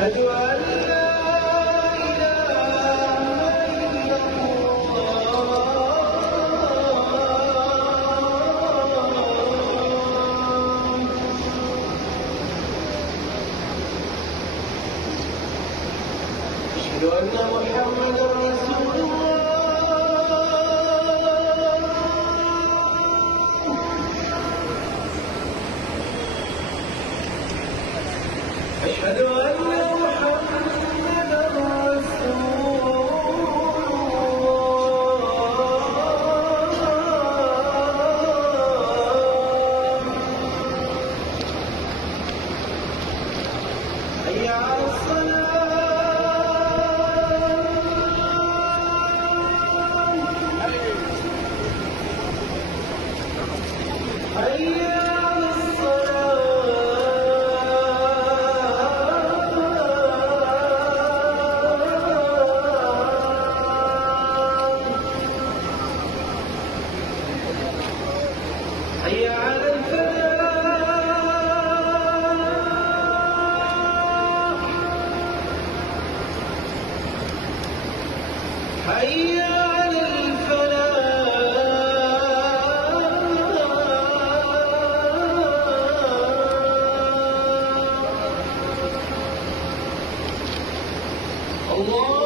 أشهد أن لا إله إلا الله. أشهد أن محمدًا رسول الله. أشهد أن محمدًا رسول الله. حي على الصلاة. حي على حي على الفلاح. حي على الفلاح. الله